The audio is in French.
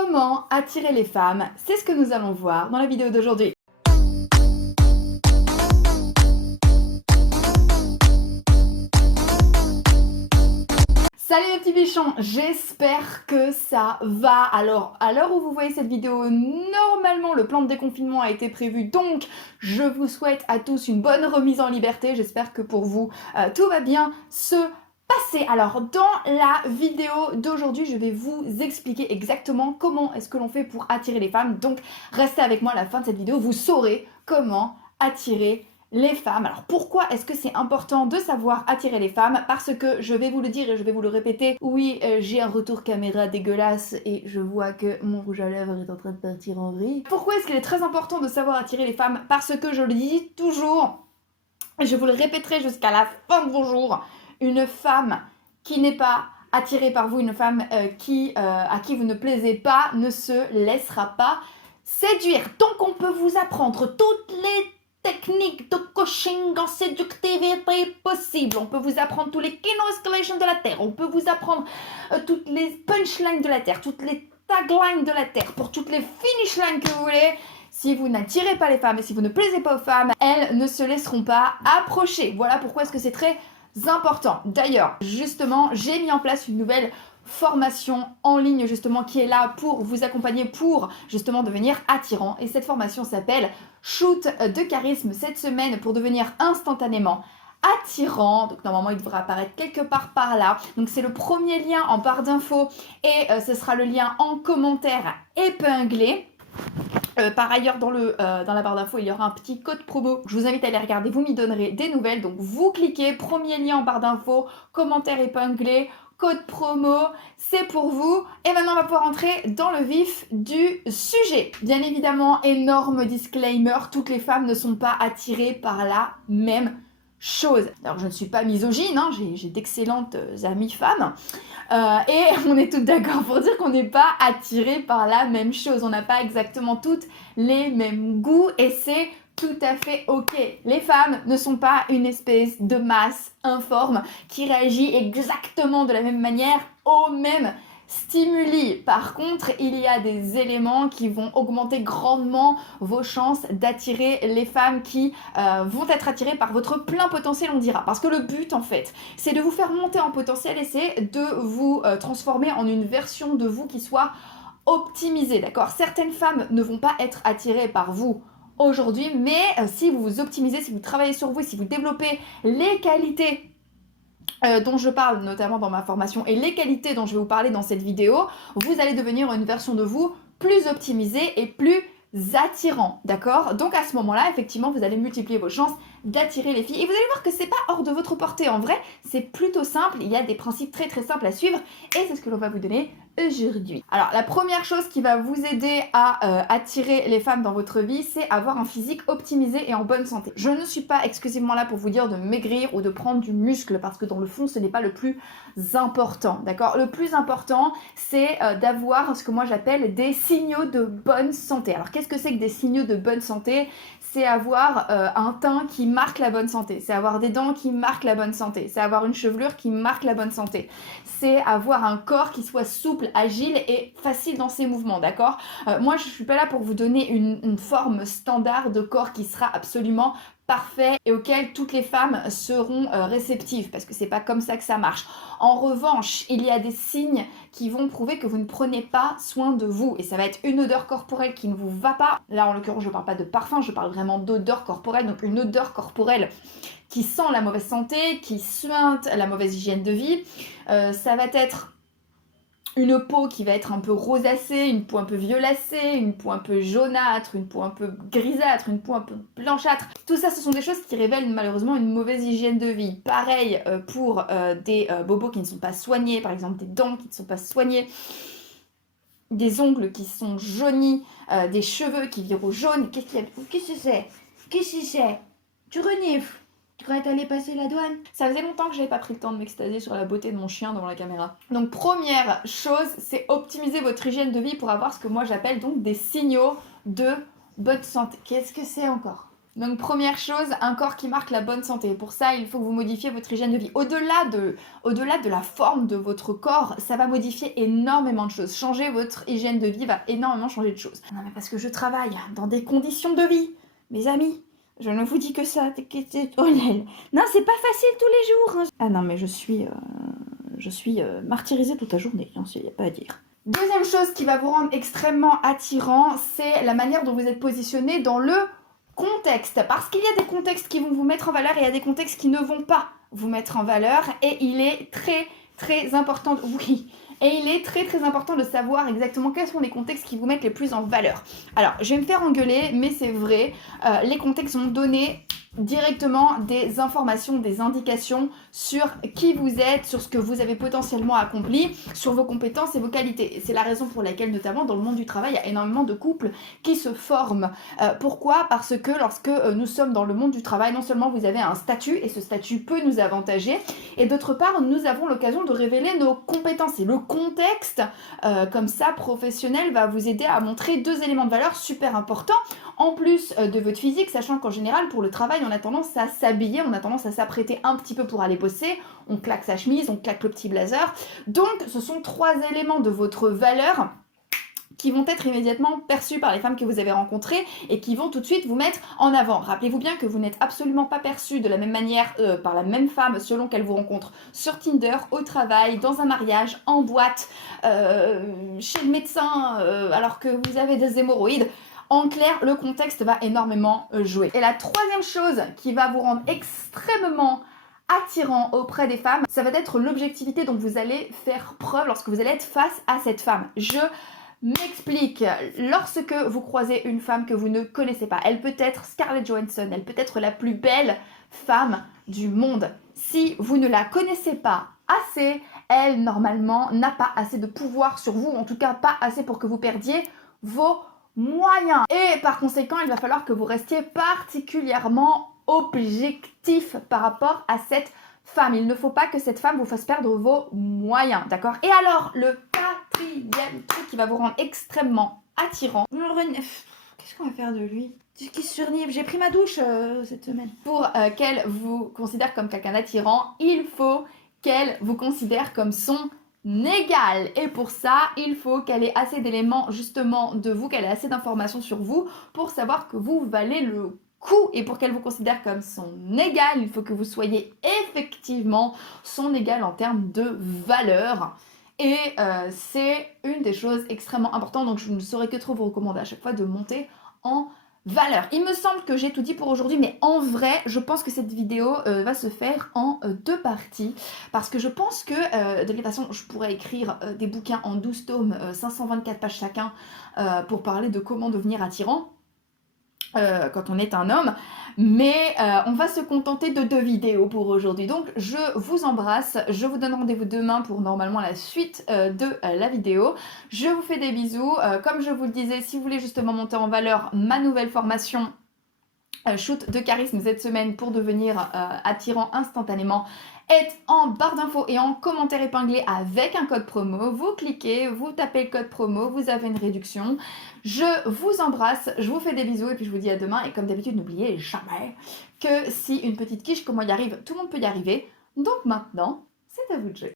Comment attirer les femmes? C'est ce que nous allons voir dans la vidéo d'aujourd'hui. Salut les petits bichons, j'espère que ça va. Alors, à l'heure où vous voyez cette vidéo, normalement le plan de déconfinement a été prévu, donc je vous souhaite à tous une bonne remise en liberté. J'espère que pour vous, tout va bien se passer. Alors, dans la vidéo d'aujourd'hui, je vais vous expliquer exactement comment est-ce que l'on fait pour attirer les femmes. Donc, restez avec moi à la fin de cette vidéo, vous saurez comment attirer les femmes. Alors pourquoi est-ce que c'est important de savoir attirer les femmes? Parce que je vais vous le dire et je vais vous le répéter, oui, j'ai un retour caméra dégueulasse et je vois que mon rouge à lèvres est en train de partir en vrille. Pourquoi est-ce qu'il est très important de savoir attirer les femmes? Parce que je le dis toujours, et je vous le répéterai jusqu'à la fin de vos jours, une femme qui n'est pas attirée par vous, une femme à qui vous ne plaisez pas, ne se laissera pas séduire. Donc on peut vous apprendre toutes les techniques de coaching en séductivité possible. On peut vous apprendre tous les key escalations de la Terre. On peut vous apprendre toutes les punchlines de la Terre, toutes les taglines de la Terre, pour toutes les finish lines que vous voulez. Si vous n'attirez pas les femmes et si vous ne plaisez pas aux femmes, elles ne se laisseront pas approcher. Voilà pourquoi est-ce que c'est très important. D'ailleurs, justement, j'ai mis en place une nouvelle formation en ligne justement qui est là pour vous accompagner pour justement devenir attirant. Et cette formation s'appelle Shoot de charisme cette semaine pour devenir instantanément attirant. Donc normalement il devrait apparaître quelque part par là. Donc c'est le premier lien en barre d'infos et ce sera le lien en commentaire épinglé. Par ailleurs, dans la barre d'infos, il y aura un petit code promo. Je vous invite à aller regarder, vous m'y donnerez des nouvelles. Donc vous cliquez, premier lien en barre d'infos, commentaire épinglé, code promo, c'est pour vous. Et maintenant, on va pouvoir entrer dans le vif du sujet. Bien évidemment, énorme disclaimer, toutes les femmes ne sont pas attirées par la même chose. Alors, je ne suis pas misogyne, hein, j'ai d'excellentes amies femmes. Et on est toutes d'accord pour dire qu'on n'est pas attiré par la même chose. On n'a pas exactement toutes les mêmes goûts et c'est tout à fait ok. Les femmes ne sont pas une espèce de masse informe qui réagit exactement de la même manière aux mêmes stimuli. Par contre, il y a des éléments qui vont augmenter grandement vos chances d'attirer les femmes qui vont être attirées par votre plein potentiel, on dira. Parce que le but, en fait, c'est de vous faire monter en potentiel et c'est de vous transformer en une version de vous qui soit optimisée, d'accord? Certaines femmes ne vont pas être attirées par vous aujourd'hui, mais si vous vous optimisez, si vous travaillez sur vous, si vous développez les qualités dont je parle notamment dans ma formation et les qualités dont je vais vous parler dans cette vidéo, vous allez devenir une version de vous plus optimisée et plus attirant, d'accord? Donc à ce moment-là, effectivement, vous allez multiplier vos chances d'attirer les filles. Et vous allez voir que c'est pas hors de votre portée. En vrai, c'est plutôt simple. Il y a des principes très très simples à suivre et c'est ce que l'on va vous donner aujourd'hui. Alors la première chose qui va vous aider à attirer les femmes dans votre vie, c'est avoir un physique optimisé et en bonne santé. Je ne suis pas exclusivement là pour vous dire de maigrir ou de prendre du muscle parce que dans le fond, ce n'est pas le plus important, d'accord? Le plus important, c'est d'avoir ce que moi j'appelle des signaux de bonne santé. Alors qu'est-ce que c'est que des signaux de bonne santé? C'est avoir un teint qui marque la bonne santé, c'est avoir des dents qui marquent la bonne santé, c'est avoir une chevelure qui marque la bonne santé, c'est avoir un corps qui soit souple, agile et facile dans ses mouvements, d'accord? Moi, je suis pas là pour vous donner une forme standard de corps qui sera absolument parfait et auquel toutes les femmes seront réceptives parce que c'est pas comme ça que ça marche. En revanche, il y a des signes qui vont prouver que vous ne prenez pas soin de vous et ça va être une odeur corporelle qui ne vous va pas. Là en l'occurrence je parle pas de parfum, je parle vraiment d'odeur corporelle, donc une odeur corporelle qui sent la mauvaise santé, qui suinte la mauvaise hygiène de vie. Ça va être une peau qui va être un peu rosacée, une peau un peu violacée, une peau un peu jaunâtre, une peau un peu grisâtre, une peau un peu blanchâtre. Tout ça, ce sont des choses qui révèlent malheureusement une mauvaise hygiène de vie. Pareil pour des bobos qui ne sont pas soignés, par exemple des dents qui ne sont pas soignées, des ongles qui sont jaunis, des cheveux qui virent jaunes. Qu'est-ce que c'est? Qu'est-ce que c'est? Tu renifles? Tu croyais t'allais passer la douane? Ça faisait longtemps que j'avais pas pris le temps de m'extasier sur la beauté de mon chien devant la caméra. Donc première chose, c'est optimiser votre hygiène de vie pour avoir ce que moi j'appelle donc des signaux de bonne santé. Qu'est-ce que c'est encore? Donc première chose, un corps qui marque la bonne santé. Pour ça, il faut que vous modifiez votre hygiène de vie. Au-delà de la forme de votre corps, ça va modifier énormément de choses. Changer votre hygiène de vie va énormément changer de choses. Non mais parce que je travaille dans des conditions de vie, mes amis. Je ne vous dis que ça. Non, c'est pas facile tous les jours. Hein. Ah non mais je suis martyrisée toute la journée, il n'y a pas à dire. Deuxième chose qui va vous rendre extrêmement attirant, c'est la manière dont vous êtes positionné dans le contexte. Parce qu'il y a des contextes qui vont vous mettre en valeur et il y a des contextes qui ne vont pas vous mettre en valeur. Et il est très important, il est très important de savoir exactement quels sont les contextes qui vous mettent les plus en valeur. Alors, je vais me faire engueuler, mais c'est vrai, les contextes vont donner directement des informations, des indications sur qui vous êtes, sur ce que vous avez potentiellement accompli, sur vos compétences et vos qualités. Et c'est la raison pour laquelle, notamment dans le monde du travail, il y a énormément de couples qui se forment. Pourquoi ? Parce que lorsque nous sommes dans le monde du travail, non seulement vous avez un statut, et ce statut peut nous avantager, et d'autre part, nous avons l'occasion de révéler nos compétences. Et le contexte, comme ça, professionnel, va vous aider à montrer deux éléments de valeur super importants, en plus de votre physique, sachant qu'en général, pour le travail, on a tendance à s'habiller, on a tendance à s'apprêter un petit peu pour aller bosser, on claque sa chemise, on claque le petit blazer. Donc, ce sont trois éléments de votre valeur qui vont être immédiatement perçus par les femmes que vous avez rencontrées et qui vont tout de suite vous mettre en avant. Rappelez-vous bien que vous n'êtes absolument pas perçu de la même manière par la même femme selon qu'elle vous rencontre sur Tinder, au travail, dans un mariage, en boîte, chez le médecin, alors que vous avez des hémorroïdes. En clair, le contexte va énormément jouer. Et la troisième chose qui va vous rendre extrêmement attirant auprès des femmes, ça va être l'objectivité dont vous allez faire preuve lorsque vous allez être face à cette femme. Je m'explique. Lorsque vous croisez une femme que vous ne connaissez pas, elle peut être Scarlett Johansson, elle peut être la plus belle femme du monde. Si vous ne la connaissez pas assez, elle, normalement, n'a pas assez de pouvoir sur vous, en tout cas pas assez pour que vous perdiez vos moyens. Et par conséquent, il va falloir que vous restiez particulièrement objectif par rapport à cette femme. Il ne faut pas que cette femme vous fasse perdre vos moyens, d'accord ? Et alors, le quatrième truc qui va vous rendre extrêmement attirant. Qu'est-ce qu'on va faire de lui ? Qui se surnive. J'ai pris ma douche cette semaine. Pour qu'elle vous considère comme quelqu'un d'attirant, il faut qu'elle vous considère comme son égale. Et pour ça, il faut qu'elle ait assez d'éléments justement de vous, qu'elle ait assez d'informations sur vous pour savoir que vous valez le coup. Et pour qu'elle vous considère comme son égal, il faut que vous soyez effectivement son égal en termes de valeur. Et c'est une des choses extrêmement importantes, donc je ne saurais que trop vous recommander à chaque fois de monter en valeur. Il me semble que j'ai tout dit pour aujourd'hui, mais en vrai, je pense que cette vidéo va se faire en deux parties, parce que je pense que, de toute façon, je pourrais écrire des bouquins en 12 tomes, 524 pages chacun, pour parler de comment devenir attirant. Quand on est un homme, mais on va se contenter de 2 vidéos pour aujourd'hui. Donc je vous embrasse, je vous donne rendez-vous demain pour normalement la suite de la vidéo. Je vous fais des bisous. Comme je vous le disais, si vous voulez justement monter en valeur ma nouvelle formation shoot de charisme cette semaine pour devenir attirant instantanément, est en barre d'infos et en commentaire épinglé avec un code promo. Vous cliquez, vous tapez le code promo, vous avez une réduction. Je vous embrasse, je vous fais des bisous et puis je vous dis à demain. Et comme d'habitude, n'oubliez jamais que si une petite quiche, comment y arrive, tout le monde peut y arriver. Donc maintenant, c'est à vous de jouer.